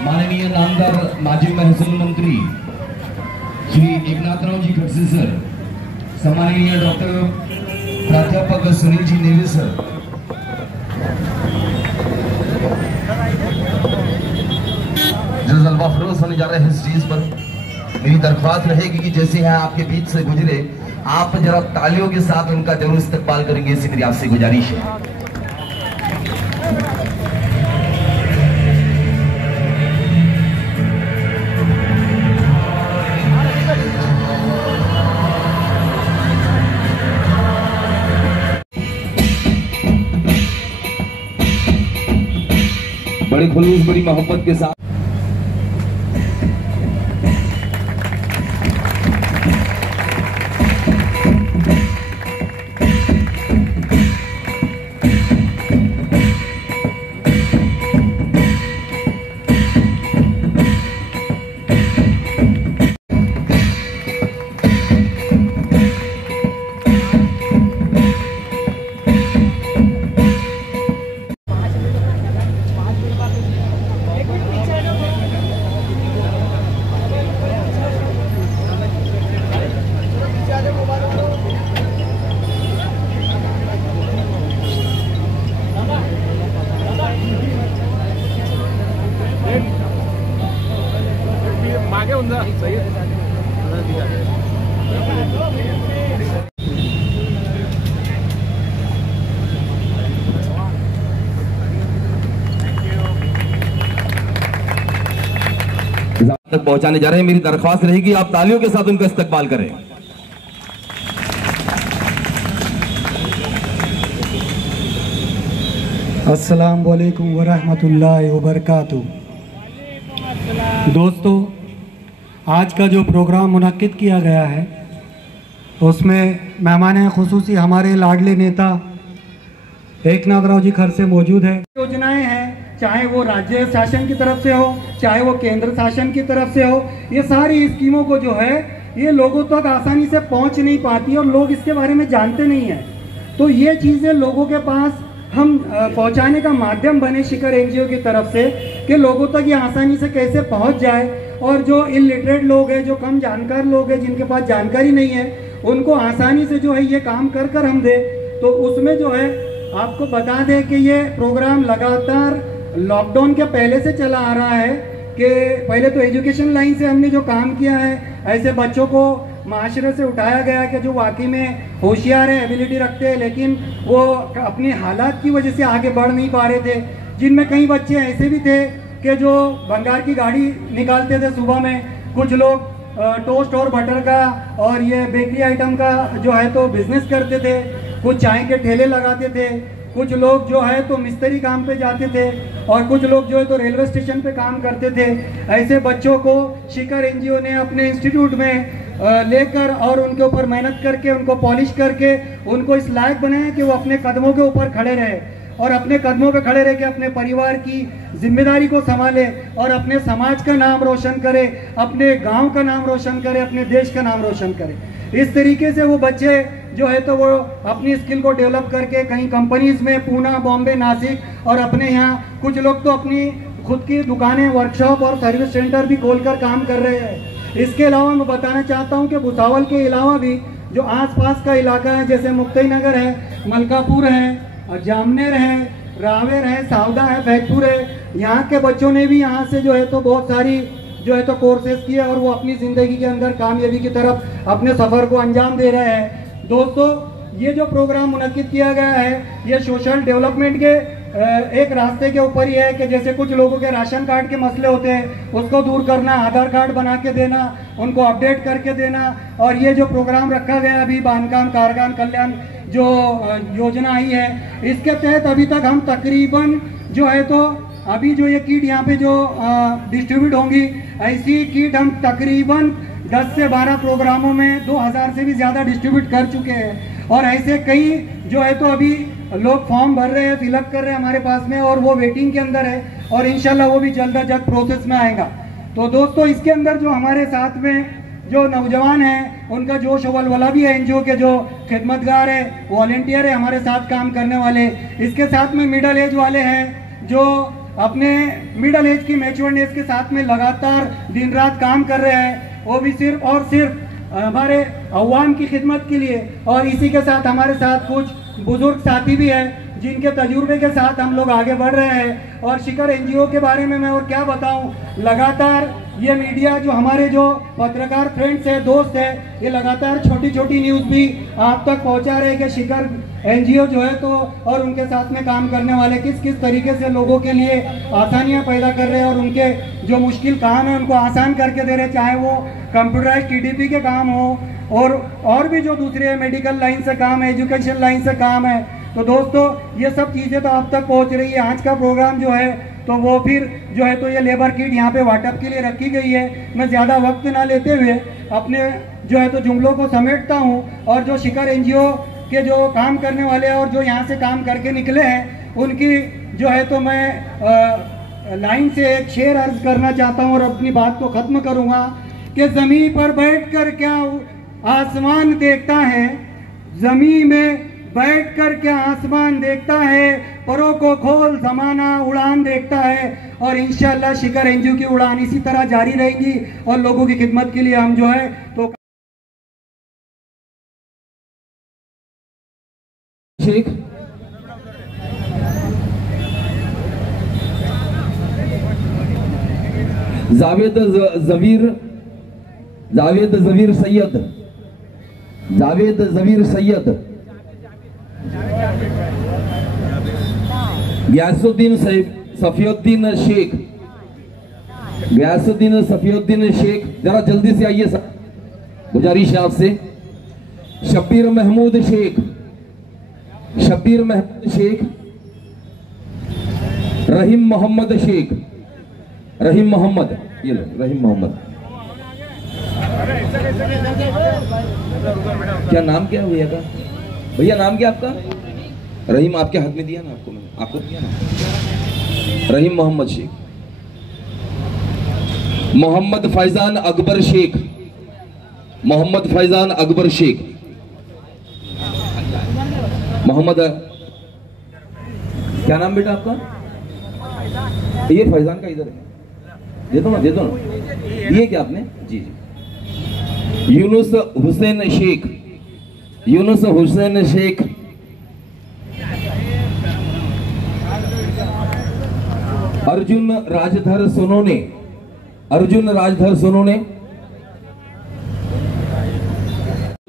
माननीय नामदार माजी महसूल मंत्री श्री एकनाथरावजी खडसे सर, सम्माननीय डॉक्टर प्राध्यापक सुनील जी नेवे सर, जो जलवा फरोज होने जा रहे हैं स्टेज पर, मेरी दरख्वास्त रहेगी कि जैसे हैं आपके बीच से गुजरे, आप जरा तालियों के साथ उनका जरूर इस्तकबाल करेंगे, ऐसी मेरी आपसे गुजारिश है। बड़ी खुलूस, बड़ी मोहब्बत के साथ तक पहुंचाने जा रहे हैं। मेरी दरख्वास्त रहेगी आप तालियों के साथ उनका इस्तकबाल करें। अस्सलाम वालेकुम वरहमतुल्लाहि वबरकातुहू। दोस्तों, आज का जो प्रोग्राम मुनक्किद किया गया है उसमें मेहमान खुसूसी हमारे लाडले नेता एकनाथराव जी खडसे मौजूद है। योजनाएं हैं, चाहे वो राज्य शासन की तरफ से हो, चाहे वो केंद्र शासन की तरफ से हो, ये सारी स्कीमों को जो है ये लोगों तक आसानी से पहुंच नहीं पाती और लोग इसके बारे में जानते नहीं हैं। तो ये चीज़ें लोगों के पास हम पहुंचाने का माध्यम बने शिखर एनजीओ की तरफ से कि लोगों तक ये आसानी से कैसे पहुंच जाए, और जो इलिटरेट लोग हैं, जो कम जानकार लोग हैं, जिनके पास जानकारी नहीं है, उनको आसानी से जो है ये काम कर कर हम दे। तो उसमें जो है आपको बता दें कि ये प्रोग्राम लगातार लॉकडाउन के पहले से चला आ रहा है कि पहले तो एजुकेशन लाइन से हमने जो काम किया है, ऐसे बच्चों को माशरे से उठाया गया कि जो वाकई में होशियार है, एबिलिटी रखते हैं, लेकिन वो अपनी हालात की वजह से आगे बढ़ नहीं पा रहे थे। जिनमें कई बच्चे ऐसे भी थे कि जो भंगार की गाड़ी निकालते थे सुबह में, कुछ लोग टोस्ट और बटर का और ये बेकरी आइटम का जो है तो बिजनेस करते थे, कुछ चाय के ठेले लगाते थे, कुछ लोग जो है तो मिस्त्री काम पे जाते थे, और कुछ लोग जो है तो रेलवे स्टेशन पे काम करते थे। ऐसे बच्चों को शिखर एनजीओ ने अपने इंस्टीट्यूट में लेकर और उनके ऊपर मेहनत करके, उनको पॉलिश करके, उनको इस लायक बनाया कि वो अपने कदमों के ऊपर खड़े रहे, और अपने कदमों पे खड़े रह के अपने परिवार की जिम्मेदारी को संभाले और अपने समाज का नाम रोशन करे, अपने गांव का नाम रोशन करे, अपने देश का नाम रोशन करे। इस तरीके से वो बच्चे जो है तो वो अपनी स्किल को डेवलप करके कहीं कंपनीज में पूना, बॉम्बे, नासिक और अपने यहाँ कुछ लोग तो अपनी खुद की दुकानें, वर्कशॉप और सर्विस सेंटर भी खोलकर काम कर रहे हैं। इसके अलावा मैं बताना चाहता हूँ कि भुसावल के अलावा भी जो आसपास का इलाका है, जैसे मुक्ति नगर है, मलकापुर है, जामनेर है, रावेर है, सावदा है, फैजपुर है, यहाँ के बच्चों ने भी यहाँ से जो है तो बहुत सारी जो है तो कोर्सेज किए और वो अपनी ज़िंदगी के अंदर कामयाबी की तरफ अपने सफ़र को अंजाम दे रहे हैं। दोस्तों, ये जो प्रोग्राम मुनक्किद किया गया है ये सोशल डेवलपमेंट के एक रास्ते के ऊपर ही है कि जैसे कुछ लोगों के राशन कार्ड के मसले होते हैं उसको दूर करना, आधार कार्ड बना के देना, उनको अपडेट करके देना। और ये जो प्रोग्राम रखा गया अभी बांधकाम कामगार कल्याण जो योजना आई है, इसके तहत अभी तक हम तकरीबन जो है तो अभी जो ये किट यहाँ पे जो डिस्ट्रीब्यूट होंगी, ऐसी किट हम तकरीबन 10 से 12 प्रोग्रामों में 2000 से भी ज़्यादा डिस्ट्रीब्यूट कर चुके हैं। और ऐसे कई जो है तो अभी लोग फॉर्म भर रहे हैं, फिलअप कर रहे हैं हमारे पास में, और वो वेटिंग के अंदर है और इंशाल्लाह वो भी जल्द अज जल्द प्रोसेस में आएगा। तो दोस्तों, इसके अंदर जो हमारे साथ में जो नौजवान हैं उनका जोश वलवला भी है, एनजीओ के जो खिदमतगार है, वॉलेंटियर है, हमारे साथ काम करने वाले। इसके साथ में मिडल एज वाले हैं जो अपने मिडिल एज की मैच्योरनेस के साथ में लगातार दिन रात काम कर रहे हैं, वो भी सिर्फ और सिर्फ हमारे अवाम की खिदमत के लिए। और इसी के साथ हमारे साथ कुछ बुजुर्ग साथी भी हैं जिनके तजुर्बे के साथ हम लोग आगे बढ़ रहे हैं। और शिखर एनजीओ के बारे में मैं और क्या बताऊं, लगातार ये मीडिया जो हमारे जो पत्रकार फ्रेंड्स है, दोस्त है, ये लगातार छोटी छोटी न्यूज़ भी आप तक पहुंचा रहे हैं कि शिखर एनजीओ जो है तो और उनके साथ में काम करने वाले किस किस तरीके से लोगों के लिए आसानियां पैदा कर रहे हैं और उनके जो मुश्किल काम है उनको आसान करके दे रहे हैं, चाहे वो कंप्यूटराइज टीडीपी के काम हो और भी जो दूसरे मेडिकल लाइन से काम है, एजुकेशन लाइन से काम है। तो दोस्तों ये सब चीज़ें तो आप तक पहुंच रही है। आज का प्रोग्राम जो है तो वो फिर जो है तो ये लेबर किट यहाँ पे वाटअप के लिए रखी गई है। मैं ज़्यादा वक्त ना लेते हुए अपने जो है तो जुमलों को समेटता हूँ और जो शिखर एनजीओ के जो काम करने वाले हैं और जो यहाँ से काम करके निकले हैं उनकी जो है तो मैं लाइन से एक शेर अर्ज करना चाहता हूँ और अपनी बात को ख़त्म करूँगा कि ज़मीन पर बैठकर क्या आसमान देखता है, ज़मीन में बैठकर क्या आसमान देखता है, परों को खोल ज़माना उड़ान देखता है। और इंशाअल्लाह शिखर एनजीओ की उड़ान इसी तरह जारी रहेगी और लोगों की खिदमत के लिए हम जो है तो शेख जावेद जवीर सैयद गयासुद्दीन सफीउद्दीन शेख, जरा जल्दी से आइए सर, गुजारिश है आपसे। शब्बीर महमूद शेख, रहीम मोहम्मद शेख, ये लो रहीम मोहम्मद। क्या नाम क्या है भैया का? भैया नाम क्या आपका? रहीम, आपके हाथ में दिया ना, आपको दिया ना। रहीम मोहम्मद शेख, मोहम्मद फैजान अकबर शेख, मोहम्मद क्या नाम बेटा आपका? ये फैजान का इधर है, दे दो ना ये क्या आपने? जी यूनुस हुसैन शेख, अर्जुन राजधर सोनोने।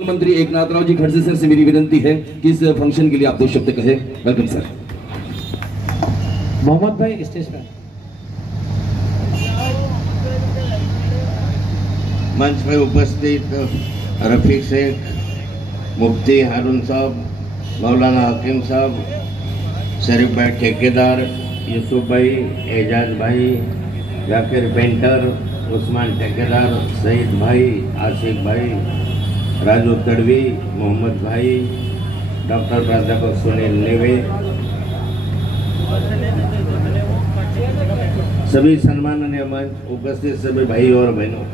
मंत्री एकनाथ राव जी खड़से सर से मेरी विनती है कि इस फंक्शन के लिए आप 2 शब्द कहे। Welcome sir. मोहम्मद भाई स्टेज पर। मंच में उपस्थित रफीक शेख, मुफ्ती हारून साहब, मौलाना हकीम साहब, शरीफ भाई ठेकेदार, यूसुफ भाई, एजाज भाई, जाकिर पेंटर, उस्मान ठेकेदार, सईद भाई, आशिक भाई, राजू तड़वी, मोहम्मद भाई, डॉक्टर प्राध्यापक सुनील नेवे, सभी सम्माननीय मंच उपस्थित सभी भाई और बहनों,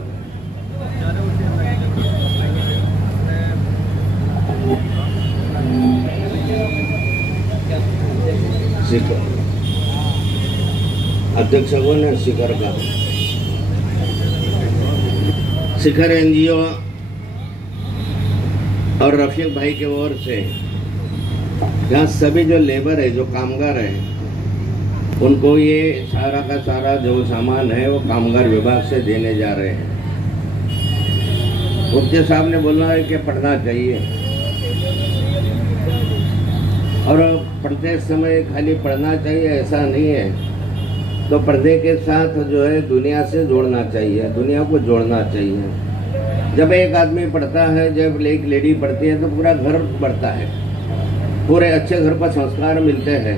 अध्यक्ष कौन है शिखर का? शिखर एनजीओ और रफीक भाई के ओर से यहाँ सभी जो लेबर है, जो कामगार है, उनको ये सारा का सारा जो सामान है वो कामगार विभाग से देने जा रहे हैं। मुफ्ती साहब ने बोला है कि पढ़ना चाहिए और पढ़ते समय खाली पढ़ना चाहिए ऐसा नहीं है, तो पर्दे के साथ जो है दुनिया से जोड़ना चाहिए, दुनिया को जोड़ना चाहिए। जब एक आदमी पढ़ता है, जब एक लेडी पढ़ती है तो पूरा घर बढ़ता है, पूरे अच्छे घर पर संस्कार मिलते हैं।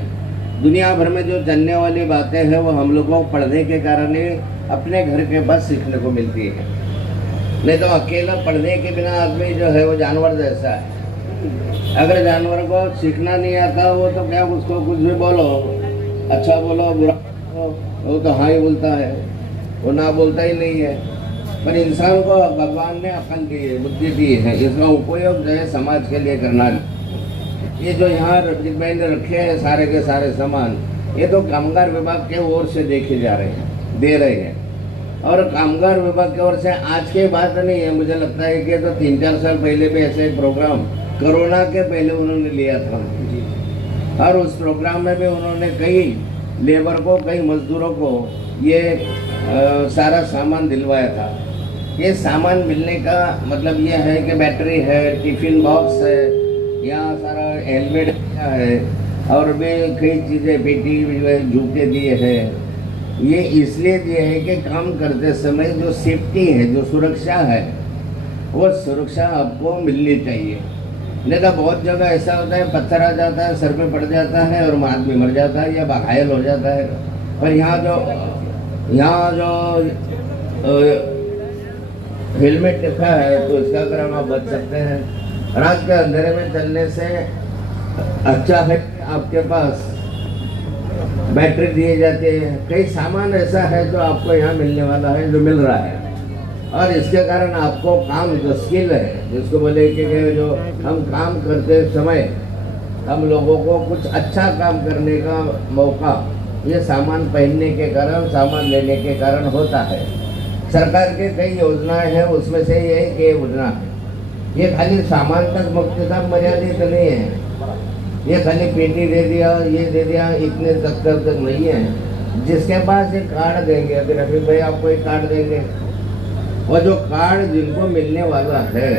दुनिया भर में जो जानने वाली बातें हैं वो हम लोगों को पढ़ने के कारण ही अपने घर के पास सीखने को मिलती है। नहीं तो अकेला पढ़ने के बिना आदमी जो है वो जानवर जैसा है। अगर जानवर को सीखना नहीं आता वो तो क्या, उसको कुछ भी बोलो, अच्छा बोलो बुरा वो तो हाँ ही बोलता है, वो ना बोलता ही नहीं है। पर इंसान को भगवान ने अकल दी है, बुद्धि दी है, इसका उपयोग जो है समाज के लिए करना। ये जो यहाँ मैंने रखे हैं सारे के सारे सामान, ये तो कामगार विभाग के ओर से देखे जा रहे हैं, दे रहे हैं। और कामगार विभाग की ओर से आज के बात नहीं है, मुझे लगता है कि तो 3-4 साल पहले भी ऐसे प्रोग्राम कोरोना के पहले उन्होंने लिया था और उस प्रोग्राम में भी उन्होंने कई लेबर को, कई मजदूरों को ये सारा सामान दिलवाया था। ये सामान मिलने का मतलब ये है कि बैटरी है, टिफिन बॉक्स है, यहाँ सारा हेलमेट है और भी कई चीज़ें, पेटी जूते दिए हैं। ये इसलिए दिए हैं कि काम करते समय जो सेफ्टी है, जो सुरक्षा है, वो सुरक्षा आपको मिलनी चाहिए। नहीं तो बहुत जगह ऐसा होता है, पत्थर आ जाता है, सर पे पड़ जाता है और आदमी मर जाता है या घायल हो जाता है। पर यहाँ जो हेलमेट लिखा है तो इसका कारण आप बच सकते हैं। रात के अंधेरे में चलने से अच्छा है आपके पास बैटरी दिए जाते हैं। कई सामान ऐसा है जो आपको यहाँ मिलने वाला है, जो मिल रहा है और इसके कारण आपको काम जो स्किल है, जिसको बोले कि जो हम काम करते समय हम लोगों को कुछ अच्छा काम करने का मौका ये सामान पहनने के कारण, सामान लेने के कारण होता है। सरकार के कई योजनाएं हैं, उसमें से ये एक योजना है। ये खाली सामान तक मुख्यतः मर्यादित नहीं है, ये खाली पेटी दे दिया, ये दे दिया, इतने तक नहीं है। जिसके पास एक कार्ड देंगे, अभी रफीक भाई आपको एक कार्ड देंगे, और जो कार्ड जिनको मिलने वाला है,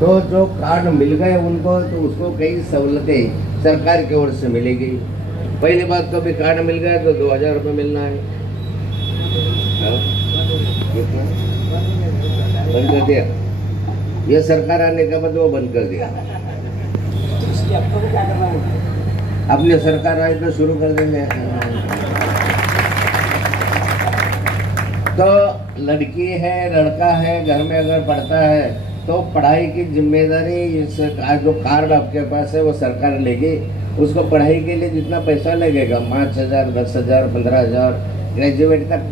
तो जो कार्ड मिल गए उनको, तो उसको कई सहूलतें सरकार की ओर से मिलेगी। पहली बात तो भी कार्ड मिल गया तो 2000 रुपये मिलना है, बंद कर दिया। ये सरकार आने के बाद वो बंद कर दिया। अपनी सरकार आए तो शुरू कर देंगे। तो लड़की है, लड़का है, घर में अगर पढ़ता है तो पढ़ाई की जिम्मेदारी इस जो कार्ड आपके पास है वो सरकार लेगी। उसको पढ़ाई के लिए जितना पैसा लगेगा, 5000, 10,000, 15,000, ग्रेजुएट तक,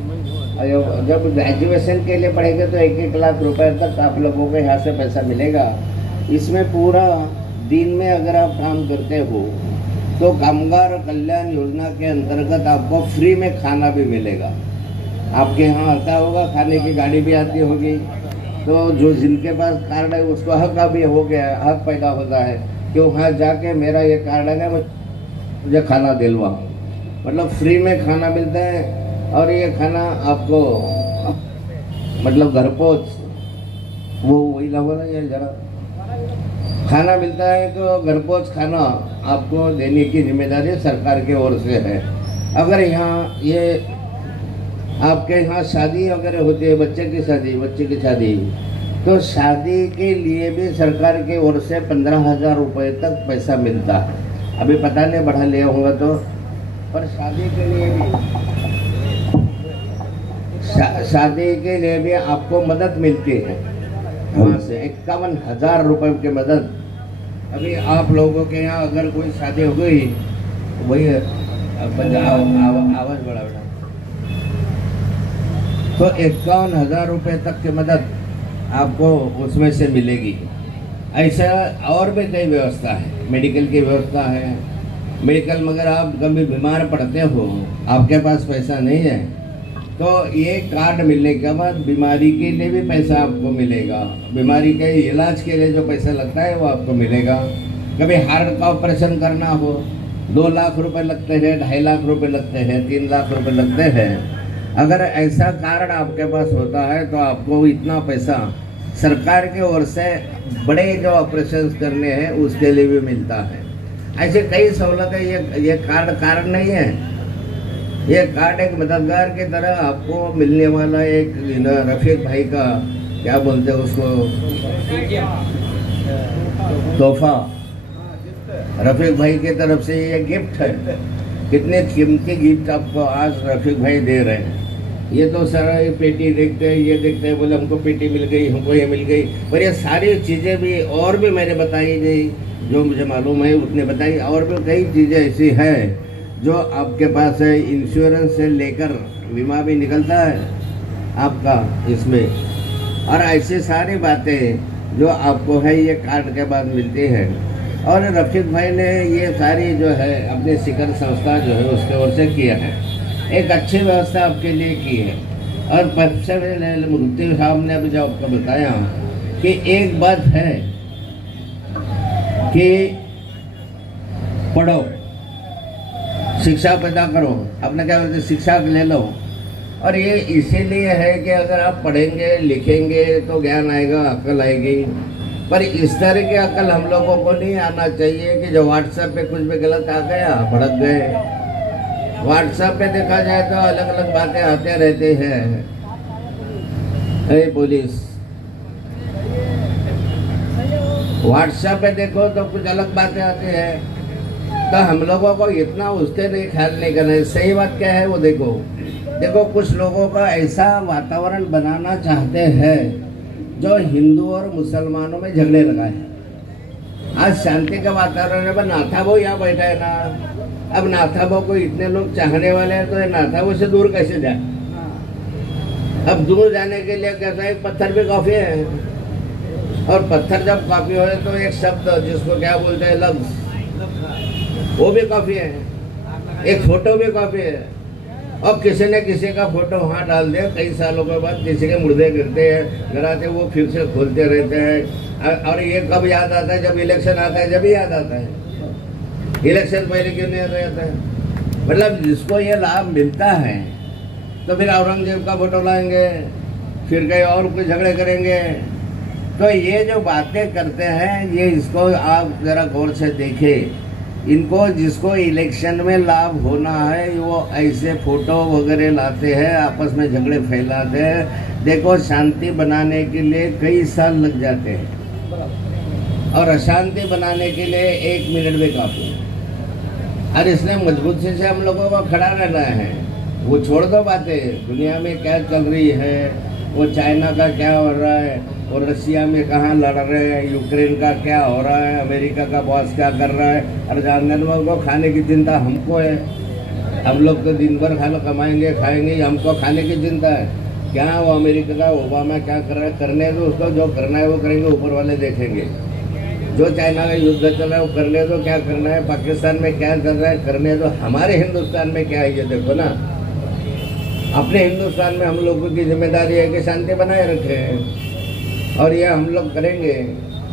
जब ग्रेजुएशन के लिए पढ़ेंगे तो 1-1 लाख रुपए तक आप लोगों को यहाँ से पैसा मिलेगा। इसमें पूरा दिन में अगर आप काम करते हो तो कामगार कल्याण योजना के अंतर्गत आपको फ्री में खाना भी मिलेगा। आपके यहाँ आता होगा, खाने की गाड़ी भी आती होगी, तो जो जिनके पास कार्ड है उसको हक भी हो गया, हक पैदा होता है कि वहाँ जाके मेरा ये कार्ड है, मुझे खाना दिलवा, मतलब फ्री में खाना मिलता है। और ये खाना आपको मतलब घर पहुँच वो वही लगो ना, ये जरा खाना मिलता है तो घर पहुँच खाना आपको देने की जिम्मेदारी सरकार की ओर से है। अगर यहाँ ये आपके यहाँ शादी वगैरह होती है, बच्चे की शादी, तो शादी के लिए भी सरकार की ओर से 15,000 रुपये तक पैसा मिलता है। अभी पता नहीं बढ़ा लिया होगा तो, पर शादी के लिए भी आपको मदद मिलती है वहाँ से 51,000 रुपये की मदद। अभी आप लोगों के यहाँ अगर कोई शादी हो गई, वही आवाज़ बढ़ा तो 51,000 रुपये तक की मदद आपको उसमें से मिलेगी। ऐसा और भी कई व्यवस्था है, मेडिकल की व्यवस्था है। मेडिकल में अगर आप कभी बीमार पड़ते हो, आपके पास पैसा नहीं है, तो ये कार्ड मिलने के बाद बीमारी के लिए भी पैसा आपको मिलेगा। बीमारी के इलाज के लिए जो पैसा लगता है वो आपको मिलेगा। कभी हार्ट का ऑपरेशन करना हो, 2 लाख रुपए लगते हैं, 2.5 लाख रुपए लगते हैं, 3 लाख रुपए लगते हैं। अगर ऐसा कार्ड आपके पास होता है तो आपको इतना पैसा सरकार की ओर से बड़े जो ऑपरेशन करने हैं उसके लिए भी मिलता है। ऐसे कई सहूलतें ये कार्ड नहीं है, ये कार्ड एक मददगार की तरह आपको मिलने वाला एक रफीक भाई का क्या बोलते हैं उसको, तोहफा, रफीक भाई की तरफ से ये गिफ्ट है। कितने कीमती गिफ्ट आपको आज रफीक भाई दे रहे हैं। ये तो सारा ये पेटी देखते हैं, ये देखते हैं, बोले हमको पेटी मिल गई, हमको ये मिल गई, पर ये सारी चीज़ें भी और भी मैंने बताई गई, जो मुझे मालूम है उतने बताई। और भी कई चीज़ें ऐसी हैं जो आपके पास है। इंश्योरेंस से लेकर बीमा भी निकलता है आपका इसमें, और ऐसी सारी बातें जो आपको है ये कार्ड के बाद मिलती हैं। और रफीक भाई ने ये सारी जो है अपनी शिखर संस्था जो है उसके ओर से किया है, एक अच्छी व्यवस्था आपके लिए की है। और सबसे पहले मुफ्ती साहब ने अभी जो आपको बताया कि एक बात है कि पढ़ो, शिक्षा पैदा करो, अपने क्या बोलते शिक्षा ले लो। और ये इसीलिए है कि अगर आप पढ़ेंगे लिखेंगे तो ज्ञान आएगा, अक्ल आएगी। पर इस तरह की अक्ल हम लोगों को नहीं आना चाहिए कि जो व्हाट्सएप पे कुछ भी गलत आ गया भड़क गए। व्हाट्सएप पे देखा जाए तो अलग अलग बातें आते रहते हैं। पुलिस व्हाट्सएप पे देखो तो कुछ अलग बातें आती हैं, तो हम लोगों को इतना उससे नहीं ख्याल नहीं करना है। सही बात क्या है वो देखो कुछ लोगों का ऐसा वातावरण बनाना चाहते हैं जो हिंदू और मुसलमानों में झगड़े लगाए। आज शांति का वातावरण है, नाथाबो यहाँ बैठा है ना, अब नाथाबो को इतने लोग चाहने वाले हैं तो ये नाथाबो से दूर कैसे जाए। अब दूर जाने के लिए कैसा है, पत्थर भी काफी है, और पत्थर जब काफी हो तो एक शब्द जिसको क्या बोलते हैं लफ्ज, वो भी काफी है, एक फोटो भी काफी है। अब किसी ने किसी का फोटो वहाँ डाल दिया, कई सालों के बाद किसी के मुर्दे गिरते हैं गिराते, वो फिर से खोलते रहते हैं। और ये कब याद आता है, जब इलेक्शन आता है, जब ही याद आता है। इलेक्शन पहले क्यों नहीं याद आता है? मतलब जिसको ये लाभ मिलता है तो फिर औरंगजेब का फोटो लाएंगे, फिर कहीं और कुछ झगड़े करेंगे। तो ये जो बातें करते हैं ये इसको आप जरा गौर से देखें। इनको जिसको इलेक्शन में लाभ होना है वो ऐसे फोटो वगैरह लाते हैं, आपस में झगड़े फैलाते हैं। देखो शांति बनाने के लिए कई साल लग जाते हैं और अशांति बनाने के लिए 1 मिनट में काफी है। और इसलिए मजबूती से हम लोगों को खड़ा रहना है। वो छोड़ दो बातें, दुनिया में क्या चल रही है, वो चाइना का क्या हो रहा है, और रशिया में कहाँ लड़ रहे हैं, यूक्रेन का क्या हो रहा है, अमेरिका का बॉस क्या कर रहा है। और जानवर को खाने की चिंता हमको है। हम लोग तो दिन भर खाना कमाएंगे खाएंगे, हमको खाने की चिंता है क्या। वो अमेरिका का ओबामा क्या कर रहा है, करने दो उसको, जो करना है वो करेंगे, ऊपर वाले देखेंगे। जो चाइना का युद्ध चल रहा है वो करने दो, क्या करना है। पाकिस्तान में क्या चल रहा है करने दो। हमारे हिंदुस्तान में क्या है ये देखो ना। अपने हिंदुस्तान में हम लोगों की जिम्मेदारी है कि शांति बनाए रखें, और ये हम लोग करेंगे।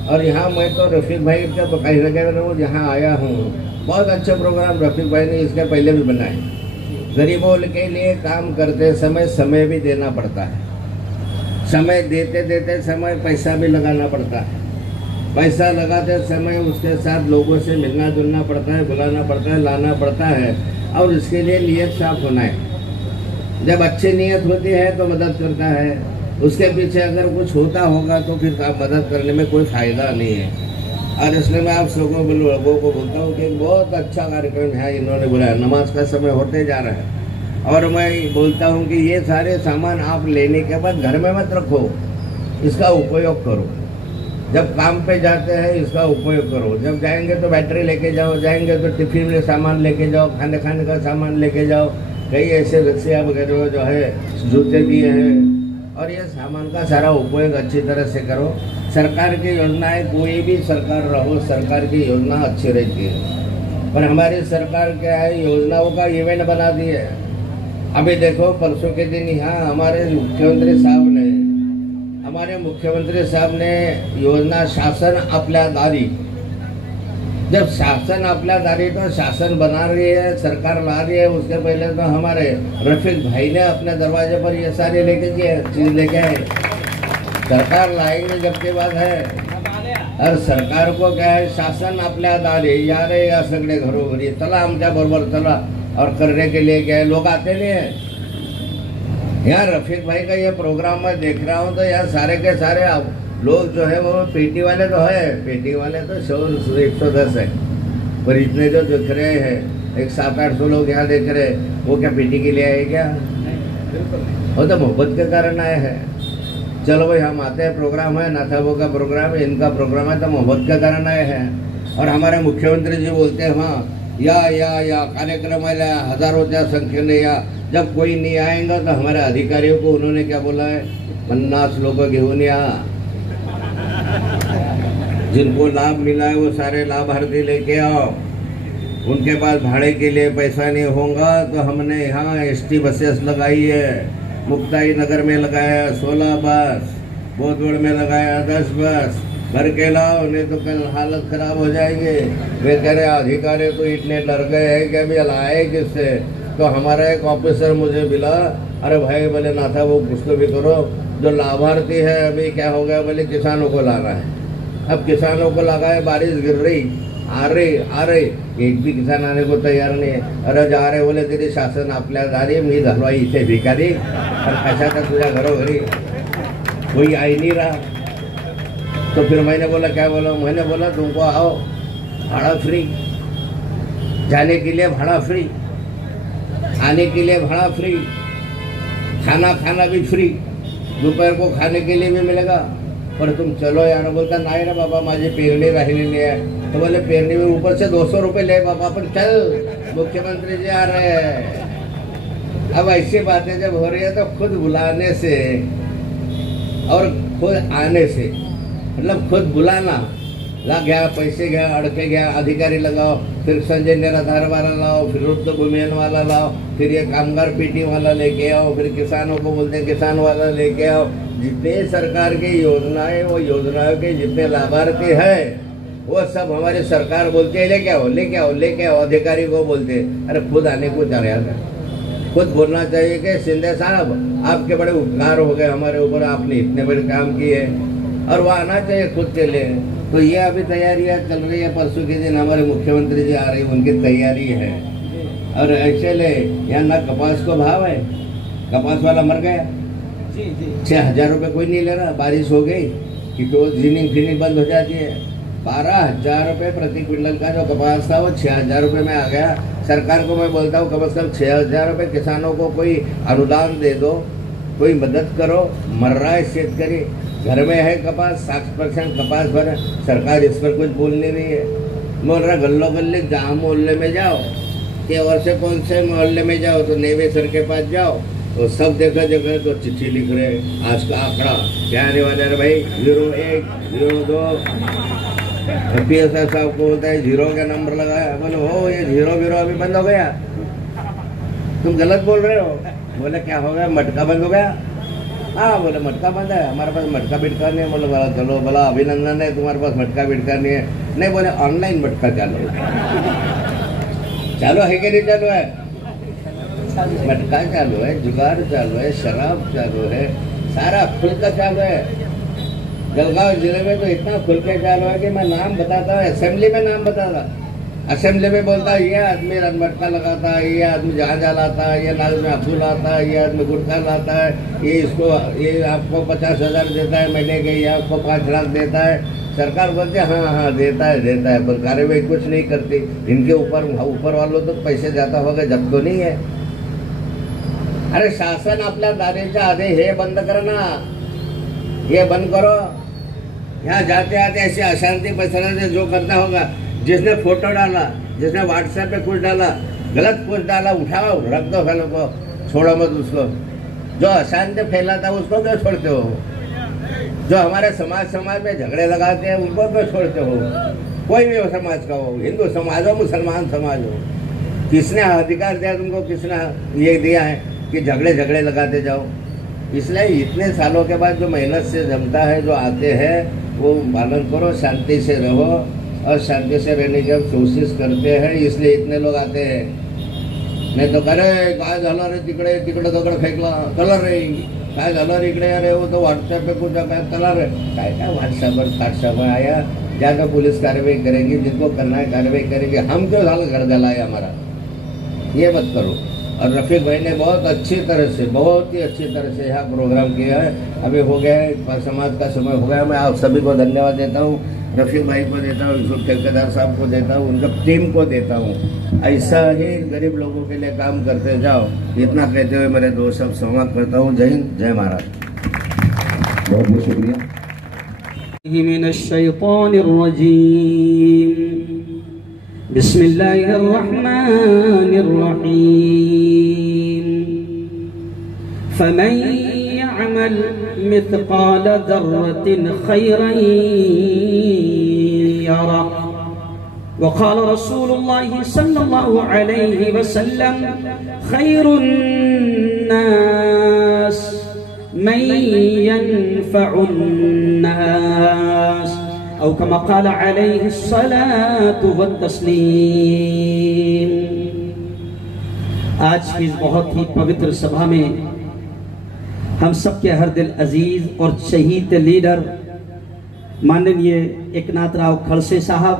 और यहाँ मैं तो रफीक भाई का कहीं ना कहीं यहाँ आया हूँ, बहुत अच्छे प्रोग्राम रफीक भाई ने इसके पहले भी बनाए। गरीबों के लिए काम करते समय समय भी देना पड़ता है, समय देते देते समय पैसा भी लगाना पड़ता है। पैसा लगाते समय उसके साथ लोगों से मिलना जुलना पड़ता है, बुलाना पड़ता है, लाना पड़ता है, और उसके लिए नीयत साफ होना है। जब अच्छी नीयत होती है तो मदद करता है, उसके पीछे अगर कुछ होता होगा तो फिर मदद करने में कोई फायदा नहीं है। और इसलिए मैं आप सबको लोगों को बोलता हूँ कि बहुत अच्छा कार्यक्रम है इन्होंने बुलाया। नमाज का समय होते जा रहा है, और मैं बोलता हूँ कि ये सारे सामान आप लेने के बाद घर में मत रखो, इसका उपयोग करो। जब काम पे जाते हैं इसका उपयोग करो, जब जाएंगे तो बैटरी लेके जाओ, जाएंगे तो टिफिन में सामान लेके जाओ, खाने का सामान लेके जाओ। कई ऐसे रस्सियाँ वगैरह जो है जूते भी हैं, और ये सामान का सारा उपयोग अच्छी तरह से करो। सरकार की योजनाएं, कोई भी सरकार रहो, सरकार की योजना अच्छी रहती है, पर हमारी सरकार क्या है, योजनाओं का इवेंट बना दी है। अभी देखो परसों के दिन यहाँ हमारे मुख्यमंत्री साहब ने योजना शासन आपल्या दारी, जब शासन आपल्या दारी तो शासन बना रही है, सरकार ला रही है। उसके पहले तो हमारे रफीक भाई ने अपने दरवाजे पर ये सारे चीज लेके आए। सरकार लाएंगे जबकि बात है, और सरकार को क्या है, शासन आपल्या दारी, या रे या सगळे घरोघरी चला, आमच्या बरोबर चला। और करने के लिए क्या है, लोग आते नहीं है। यहाँ रफीक भाई का ये प्रोग्राम मैं देख रहा हूँ तो यहाँ सारे के सारे लोग जो है वो पेटी वाले तो है, पेटी वाले तो 110 है, पर इतने जो दिख रहे हैं 700-800 लोग यहाँ देख रहे हैं, वो क्या पेटी के लिए आए क्या? वो तो मोहब्बत के कारण आए हैं। चलो भाई हम आते हैं, प्रोग्राम है, नाथाबो का प्रोग्राम है, इनका प्रोग्राम है, तो मोहब्बत के कारण आए हैं। और हमारे मुख्यमंत्री जी बोलते हैं हाँ या कार्यक्रमाला हजारोच्या संख्येने या। जब कोई नहीं आएगा तो हमारे अधिकारियों को उन्होंने क्या बोला है, 50 लोग घेऊन या। जिनको लाभ मिला है वो सारे लाभार्थी लेके आओ। उनके पास भाड़े के लिए पैसा नहीं होगा तो हमने यहाँ ST बसेस लगाई है। मुक्ताई नगर में लगाया 16 बस, बोधगढ़ में लगाया 10 बस। भर के लाओ, नहीं तो कल हालत खराब हो जाएगी। वे कह रहे अधिकारी तो इतने डर गए हैं कि अभी लाए किससे। तो हमारा एक ऑफिसर मुझे मिला, अरे भाई बोले ना था वो कुछ तो भी करो, जो लाभार्थी है अभी क्या हो गया बोले किसानों को लाना है। अब किसानों को लगा है, बारिश गिर रही, आ रही, एक भी किसान आने को तैयार नहीं है। अरे जा रहे बोले तेरी शासन आपल्या दारी मी घालवाई इथे भिकारी, और कशाचा तुझ्या घरोघरी कोई आई नहीं रहा। तो फिर मैंने बोला क्या बोला, मैंने बोला तुमको आओ भाड़ा फ्री, जाने के लिए भाड़ा फ्री, आने के लिए भाड़ा फ्री, खाना भी फ्री, दोपहर को खाने के लिए भी मिलेगा। पर तुम चलो यार। बोलता नाही रे बाबा माझी पेरणी राहिलेली आहे। तो बोले पेरणी में ऊपर से 200 रुपये ले बाबा, पर चल मुख्यमंत्री जी आ रहे हैं। अब ऐसी बातें जब हो रही है तो खुद बुलाने से और खुद आने से, मतलब खुद बुलाना, ला घ्या पैसे घ्या, अड़के घ्या, अधिकारी लगाओ, फिर संजय निराधार वाला लाओ, फिर रुद्र भूमियन वाला लाओ, फिर ये कामगार पीटी वाला लेके आओ, फिर किसानों को बोलते हैं किसान वाला लेके आओ। जितने सरकार की योजनाएं, वो योजनाओं के जितने लाभार्थी है वो सब हमारी सरकार बोलती है लेके आओ लेके आओ लेके आओ। अधिकारी को बोलते अरे खुद आने को जा रहा है। खुद बोलना चाहिए कि शिंदे साहब आपके बड़े उपकार हो गए हमारे ऊपर, आपने इतने बड़े काम किए, और वो आना चाहिए खुद के लिए। तो ये अभी तैयारियां चल रही है। परसों के दिन हमारे मुख्यमंत्री जी आ रही है, उनकी तैयारी है। और ऐसे ले यहाँ ना कपास को भाव है, कपास वाला मर गया, 6,000 रुपये कोई नहीं ले रहा। बारिश हो गई कि तो जिनिंग फिनिंग बंद हो जाती है। 12,000 रुपये प्रति क्विंटल का जो कपास था वो 6,000 रुपये में आ गया। सरकार को मैं बोलता हूँ कम से कम 6,000 रुपये किसानों को कोई अनुदान दे दो, कोई मदद करो। मर रहा है शेतकरी, घर में है कपास, 60% कपास भर, सरकार इस पर कुछ बोल नहीं रही है। बोल रहा गल्लो गल्ले जहाँ मोहल्ले में जाओ, केवर से कौन से मोहल्ले में जाओ तो नेवे सर के पास जाओ तो सब देखा जगह तो चिट्ठी लिख रहे आज का आंकड़ा क्या आने वाला है भाई, 01, 02। PSI साहब को बोलता है 0 का नंबर लगाया। बोले हो ये 0 अभी बंद हो गया, तुम गलत बोल रहे हो। बोले क्या हो गया, मटका बंद हो गया। हाँ बोले मटका बंद है, हमारे पास मटका बिटका नहीं है। बोले बोला चलो बोला अभिनंदन है, तुम्हारे पास मटका बिटका नहीं है। नहीं बोले ऑनलाइन मटका चालू चालू है कि नहीं चालू है, मटका चालू है, जुगाड़ चालू है, शराब चालू है, सारा खुल का चालू है। जलगांव जिले में तो इतना खुल के चालू है कि मैं नाम बताता हूँ, असेंबली में नाम बताता, असेंबली में बोलता है ये आदमी मटका लगाता है, ये आदमी जहाजा लाता है, ये आदमी अफू लाता है, ये आदमी गुटखा लाता है, ये आपको 50,000 देता है महीने के, ये आपको 5 लाख देता है। सरकार बोलते हाँ हाँ देता है, पर कार्रवाई कुछ नहीं करती। इनके ऊपर वालों तो पैसे जाता होगा, जब तो नहीं है। अरे शासन आपल्या दारीच्या आधी हे बंद करो ना, ये बंद करो। यहाँ जाते आते ऐसी अशांति पसरने जो करना होगा, जिसने फोटो डाला, जिसने व्हाट्सएप पे कुछ डाला, गलत पोस्ट डाला, उठाओ रख दो, फैलो को छोड़ो मत उसको। जो अशांति फैलाता उसको क्यों छोड़ते हो? जो हमारे समाज में झगड़े लगाते हैं उनको क्यों छोड़ते हो? कोई भी समाज का हो, हिंदू समाज हो, मुसलमान समाज हो, किसने अधिकार दिया तुमको? किसने ये दिया है कि झगड़े लगाते जाओ? इसलिए इतने सालों के बाद जो मेहनत से जमता है, जो आते हैं, वो पालन करो, शांति से रहो, और शांति से रहने की हम कोशिश करते हैं, इसलिए इतने लोग आते हैं। नहीं तो करे काय झालं रे तिकडे दगड फेकला, कलर रे काय झालं रे इकडे, अरे वो तो व्हाट्सएप पे कुछ कलर है, काय व्हाट्सएप आया, जाकर पुलिस कार्रवाई करेंगे, जिनको करना है कार्रवाई करेंगे। हम क्यों झालं घर जला है हमारा, ये मत करो। और रफीक भाई ने बहुत ही अच्छी तरह से यहाँ प्रोग्राम किया है। अभी हो गया है, समाज का समय हो गया। मैं आप सभी को धन्यवाद देता हूँ, रफीक भाई को देता हूँ, यूसुफ ठेकेदार साहब को देता हूँ, उनका टीम को देता हूँ। ऐसा ही गरीब लोगों के लिए काम करते जाओ। इतना कहते हुए मेरे 2 शब्द समाप्त करता हूँ। जय हिंद, जय महाराज। बहुत बहुत शुक्रिया। फमन यअमल मिथक़ाल ज़र्रतिन खैरन यरा वक़ाल रसूलुल्लाह सल्लल्लाहु अलैहि वसल्लम खैरुन नास मन यनफ़उन नास औ कमा क़ाल अलैहि सलातु वत्तस्लीम। आज की इस बहुत ही पवित्र सभा में हम सबके हर दिल अजीज और शहीद लीडर माननीय एकनाथ राव खड़से साहब,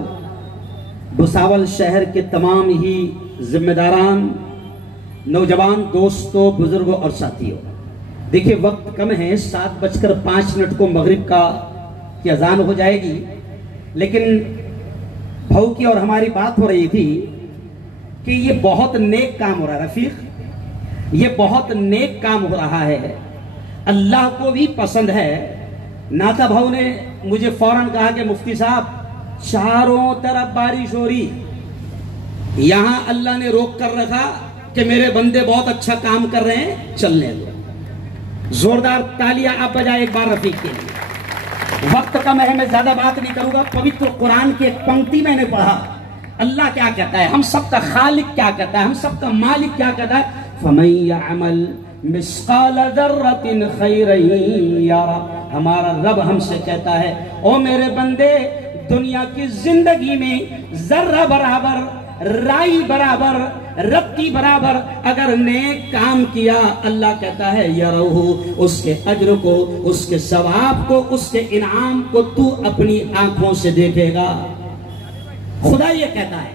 भुसावल शहर के तमाम ही जिम्मेदारान, नौजवान दोस्तों, बुजुर्गों और साथियों, देखिए वक्त कम है, 7:05 को मगरिब की अजान हो जाएगी, लेकिन भाऊ की और हमारी बात हो रही थी कि ये बहुत नेक काम हो रहा है रफीक, ये बहुत नेक काम हो रहा है, अल्लाह को भी पसंद है। नाता भाऊ ने मुझे फौरन कहा कि मुफ्ती साहब चारों तरफ बारिश हो रही, यहां अल्लाह ने रोक कर रखा कि मेरे बंदे बहुत अच्छा काम कर रहे हैं, चलने दो। जोरदार तालियां आप बजाए एक बार रफीक के लिए। वक्त कम है, मैं ज्यादा बात नहीं करूंगा। पवित्र कुरान की एक पंक्ति मैंने पढ़ा, अल्लाह क्या कहता है, हम सबका खालिक क्या कहता है, हम सबका मालिक क्या कहता है, फमन यअमल मिस्काल ज़र्रतिन खैरन यरा। हमारा रब हमसे कहता है, ओ मेरे बंदे, दुनिया की जिंदगी में जर्रा बराबर, राई बराबर, रत्ती बराबर अगर नेक काम किया, अल्लाह कहता है यरहु, उसके अज्र को, उसके सवाब को, उसके इनाम को तू अपनी आंखों से देखेगा। खुदा ये कहता है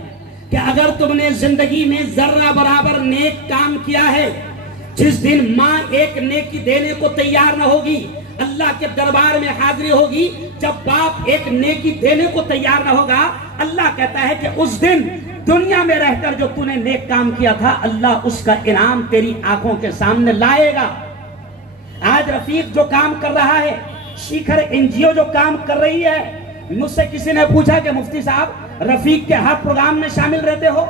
कि अगर तुमने जिंदगी में जर्रा बराबर नेक काम किया है, जिस दिन माँ एक नेकी देने को तैयार न होगी, अल्लाह के दरबार में हाजिरी होगी, जब बाप एक नेकी देने को तैयार न होगा, अल्लाह कहता है कि उस दिन दुनिया में रहकर जो तूने नेक काम किया था, अल्लाह उसका इनाम तेरी आंखों के सामने लाएगा। आज रफीक जो काम कर रहा है, शिखर एनजीओ जो काम कर रही है, मुझसे किसी ने पूछा कि मुफ्ती साहब रफीक के हर प्रोग्राम में शामिल रहते हो,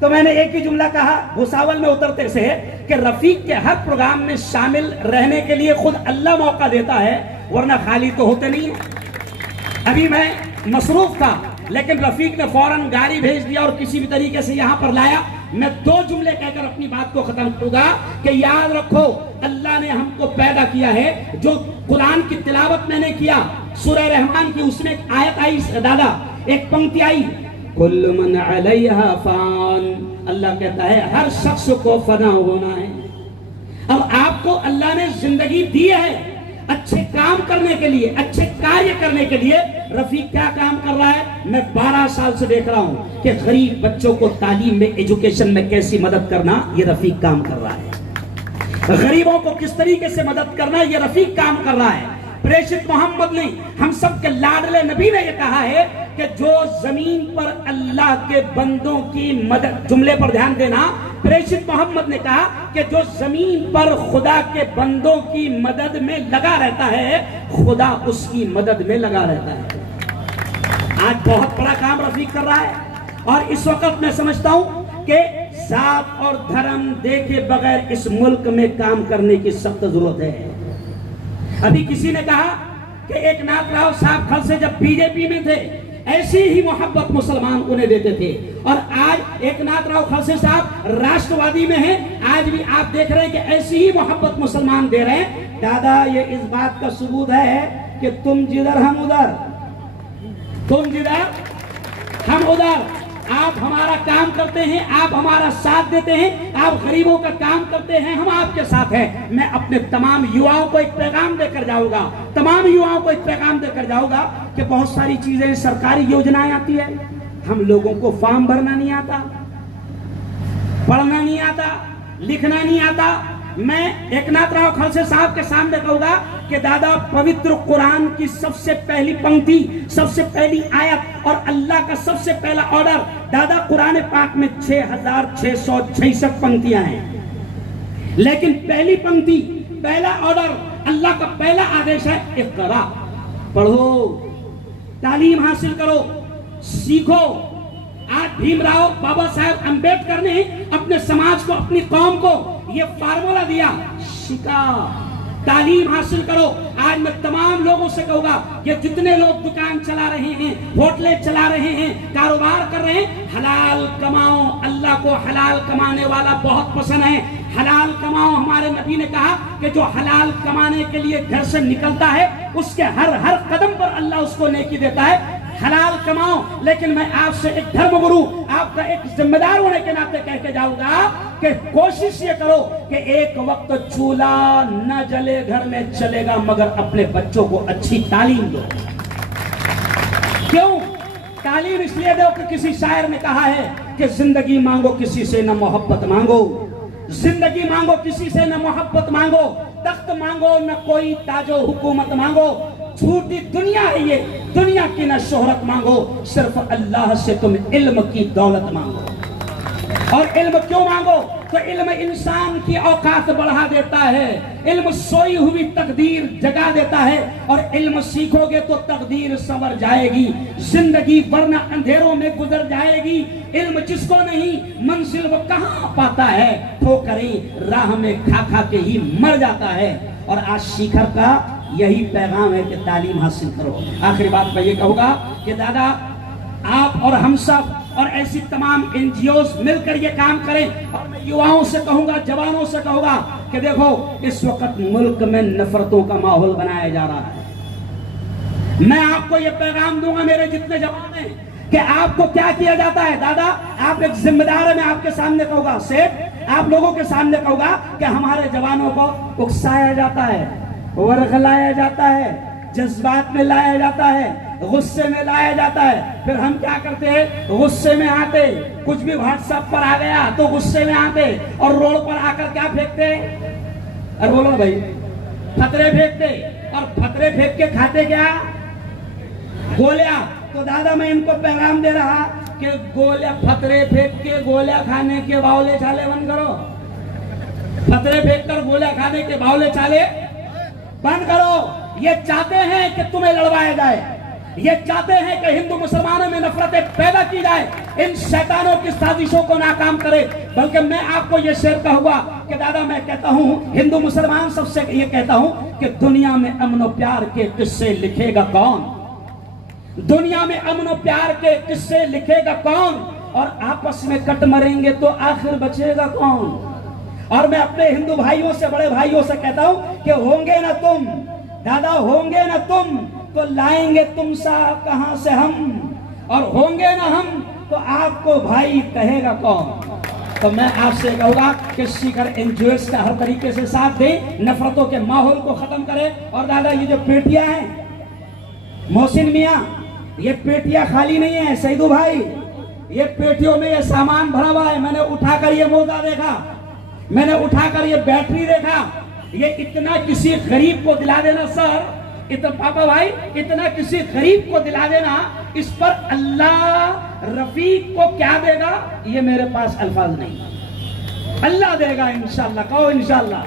तो मैंने एक ही जुमला कहा भुसावल में उतरते से कि रफीक के हर प्रोग्राम में शामिल रहने के लिए खुद अल्लाह मौका देता है, वरना खाली तो होते नहीं है। अभी मैं मसरूफ था, लेकिन रफीक ने फौरन गाड़ी भेज दिया और किसी भी तरीके से यहाँ पर लाया। मैं 2 जुमले कहकर अपनी बात को खत्म करूंगा कि याद रखो, अल्लाह ने हमको पैदा किया है। जो कुरान की तिलावत मैंने किया, सूरह रहमान की, उसमें एक आयत आई दादा, एक पंक्ति आई, कुल्लु मन अलैहा फान। अल्लाह कहता है हर शख्स को फना होना है। अब आपको अल्लाह ने जिंदगी दी है अच्छे काम करने के लिए, अच्छे कार्य करने के लिए। रफीक क्या काम कर रहा है, मैं 12 साल से देख रहा हूं कि गरीब बच्चों को तालीम में, एजुकेशन में कैसी मदद करना, ये रफीक काम कर रहा है। गरीबों को किस तरीके से मदद करना, ये रफीक काम कर रहा है। प्रेषित मोहम्मद ने, हम सब के लाडले नबी ने, ये कहा है कि जो जमीन पर अल्लाह के बंदों की मदद, जुमले पर ध्यान देना, प्रेषित मोहम्मद ने कहा कि जो जमीन पर खुदा के बंदों की मदद में लगा रहता है, खुदा उसकी मदद में लगा रहता है। आज बहुत बड़ा काम रफीक कर रहा है, और इस वक्त मैं समझता हूं कि जात और धर्म देखे बगैर इस मुल्क में काम करने की सख्त जरूरत है। अभी किसी ने कहा कि एकनाथ राव साहब खड़से जब बीजेपी में थे, ऐसी ही मोहब्बत मुसलमान उन्हें देते थे, और आज एकनाथ राव खड़से साहब राष्ट्रवादी में हैं, आज भी आप देख रहे हैं कि ऐसी ही मोहब्बत मुसलमान दे रहे हैं। दादा, ये इस बात का सबूत है कि तुम जिधर हम उधर, तुम जिधर हम उधर। आप हमारा काम करते हैं, आप हमारा साथ देते हैं, आप गरीबों का काम करते हैं, हम आपके साथ हैं। मैं अपने तमाम युवाओं को एक पैगाम देकर जाऊंगा, तमाम युवाओं को एक पैगाम देकर जाऊंगा कि बहुत सारी चीजें, सरकारी योजनाएं आती है, हम लोगों को फॉर्म भरना नहीं आता, पढ़ना नहीं आता, लिखना नहीं आता। मैं एकनाथ राव खड़से साहब के सामने कहूंगा कि दादा, पवित्र कुरान की सबसे पहली पंक्ति, सबसे पहली आयत और अल्लाह का सबसे पहला ऑर्डर, दादा कुरान पाक में 6666 पंक्तियां हैं, लेकिन पहली पंक्ति, पहला ऑर्डर, अल्लाह का पहला आदेश है, इक़रा, पढ़ो, तालीम हासिल करो, सीखो। आज भीमराव बाबा साहेब अंबेडकर ने अपने समाज को, अपनी कौम को ये फार्मूला दिया, शिका, तालीम हासिल करो। आज मैं तमाम लोगों से कहूंगा कि जितने लोग दुकान चला रहे हैं, होटलें चला रहे हैं, कारोबार कर रहे हैं, हलाल कमाओ। अल्लाह को हलाल कमाने वाला बहुत पसंद है। हलाल कमाओ। हमारे नबी ने कहा कि जो हलाल कमाने के लिए घर से निकलता है उसके हर हर कदम पर अल्लाह उसको नेकी देता है। हलाल कमाओ। लेकिन मैं आपसे एक धर्मगुरु, आपका एक जिम्मेदार होने के नाते कह के जाऊंगा कि कोशिश ये करो कि एक वक्त चूल्हा न जले घर में चलेगा, मगर अपने बच्चों को अच्छी तालीम दो। क्यों तालीम? इसलिए दो कि किसी शायर ने कहा है कि जिंदगी मांगो किसी से न मोहब्बत मांगो, जिंदगी मांगो किसी से न मोहब्बत मांगो, तख्त मांगो न कोई ताजो हुकूमत मांगो, झूठी दुनिया है ये, दुनिया की न शोहरत मांगो, सिर्फ अल्लाह से तुम इल्म की दौलत मांगो। और इल्म क्यों मांगो? तो इल्म इंसान की औकात बढ़ा देता है, इल्म सोई हुई तकदीर जगा देता है, और इल्म सीखोगे तो तकदीर संवर जाएगी, जिंदगी वरना अंधेरों में गुजर जाएगी। इल्म जिसको नहीं मंजिल वो कहां पाता है, ठोकरें राह में खा खा के ही मर जाता है। और आज शिखर का यही पैगाम है कि तालीम हासिल करो। आखिरी बात मैं ये कहूंगा कि दादा आप और हम सब और ऐसी तमाम एनजीओज मिलकर ये काम करें। और मैं युवाओं से कहूंगा, जवानों से कहूंगा कि देखो इस वक्त मुल्क में नफरतों का माहौल बनाया जा रहा है। मैं आपको ये पैगाम दूंगा मेरे जितने जवान हैं कि आपको क्या किया जाता है। दादा आप एक जिम्मेदार है, मैं आपके सामने कहूंगा, सेठ आप लोगों के सामने कहूंगा कि हमारे जवानों को उकसाया जाता है, वर्गलाया जाता है, जज्बात में लाया जाता है, गुस्से में लाया जाता है। फिर हम क्या करते हैं? गुस्से में आते, कुछ भी व्हाट्सएप पर आ गया तो गुस्से में आते और रोड पर आकर क्या फेंकते? अरे बोलो भाई, फतरे फेंकते। और फतरे फेंक के खाते क्या? गोलियां। तो दादा मैं इनको पैगाम दे रहा कि गोलियां, फतरे फेंक के गोलियां खाने के बावले चाले बंद करो। फतरे फेंक कर गोलियां खाने के बावले चाले बंद करो। ये चाहते हैं कि तुम्हें लड़वाया जाए, ये चाहते हैं कि हिंदू मुसलमानों में नफरतें पैदा की जाए, इन शैतानों की साजिशों को नाकाम करे। बल्कि मैं आपको ये शेर कहूंगा कि दादा मैं कहता हूं, हिंदू मुसलमान सबसे ये कहता हूं कि दुनिया में अमन और प्यार के किस्से लिखेगा कौन? दुनिया में अमन और प्यार के किस्से लिखेगा कौन? और आपस में कट मरेंगे तो आखिर बचेगा कौन? और मैं अपने हिंदू भाइयों से, बड़े भाइयों से कहता हूं कि होंगे ना तुम दादा, होंगे ना तुम तो लाएंगे तुम सा कहां से हम, और होंगे ना हम तो आपको भाई कहेगा कौन? तो मैं आपसे कहूंगा कि शिखर एनजीओस का हर तरीके से साथ दे, नफरतों के माहौल को खत्म करे। और दादा ये जो पेटियां हैं मोहसिन मियां, ये पेटियां खाली नहीं है सईदू भाई, ये पेटियों में ये सामान भरा हुआ है। मैंने उठाकर ये मोजा देखा, मैंने उठाकर ये बैटरी देखा। ये इतना किसी गरीब को दिला देना सर, इतना पापा भाई, इतना किसी गरीब को दिला देना, इस पर अल्लाह रफीक को क्या देगा ये मेरे पास अल्फाज नहीं। अल्लाह देगा इंशाल्लाह, कहो इंशाल्लाह,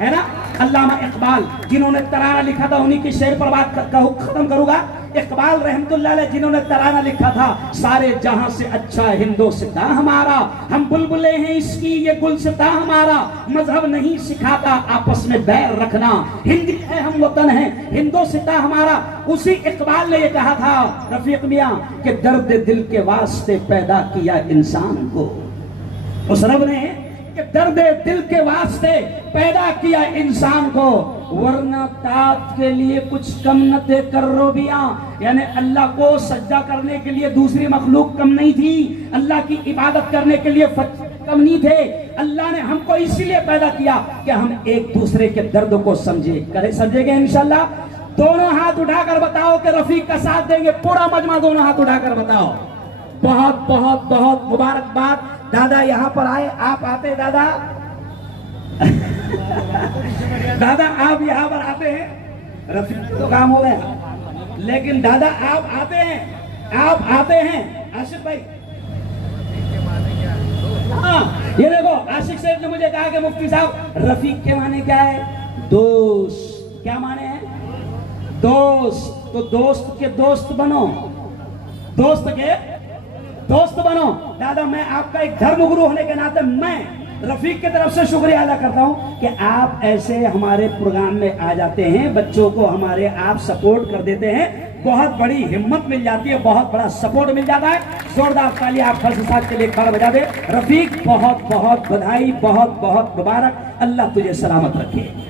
है ना। अल्लामा इकबाल जिन्होंने तराना लिखा था, उन्हीं के शेर पर बात खत्म करूंगा। इकबाल रहमतुल्लाह अलैह जिन्होंने तराना लिखा था, सारे जहां से अच्छा हिंदुस्तां हमारा, हम बुलबुले हैं इसकी ये गुलसिता हमारा, मजहब नहीं सिखाता आपस में बैर रखना, हिंदी है हम वतन है हिंदुस्तां हमारा। उसी इकबाल ने ये कहा था रफीक मियां कि दर्द दिल के वास्ते पैदा किया इंसान को, उस रब ने कि दर्द दिल के वास्ते पैदा किया इंसान को, वरना तात के लिए कुछ कम न थे कर्रोबियां। यानी अल्लाह को सज्जा करने के लिए दूसरी मखलूक कम नहीं थी, अल्लाह की इबादत करने के लिए कम नहीं थे। अल्लाह ने हमको इसीलिए पैदा किया कि हम एक दूसरे के दर्द को समझेंगे इंशाल्लाह। दोनों हाथ उठाकर बताओ कि रफीक का साथ देंगे, पूरा मजमा दोनों हाथ उठाकर बताओ। बहुत बहुत बहुत मुबारकबाद। दादा यहाँ पर आए, आप आते दादा दादा आप यहाँ पर आते हैं, रफीक तो काम हो गया, लेकिन दादा आप आते हैं, आप आते हैं। आशिक भाई हाँ, ये देखो आशिक साहब ने मुझे कहा कि मुफ्ती साहब रफीक के माने क्या है? दोस्त। क्या माने हैं? दोस्त। तो दोस्त के दोस्त बनो, दोस्त के दोस्त बनो। दादा मैं आपका एक धर्मगुरु होने के नाते मैं रफीक की तरफ से शुक्रिया अदा करता हूं कि आप ऐसे हमारे प्रोग्राम में आ जाते हैं, बच्चों को हमारे आप सपोर्ट कर देते हैं, बहुत बड़ी हिम्मत मिल जाती है, बहुत बड़ा सपोर्ट मिल जाता है। जोरदार ताली आप खर्च साहब के लिए खड़ा बजा दे। रफीक बहुत बहुत बधाई, बहुत बहुत मुबारक, अल्लाह तुझे सलामत रखे।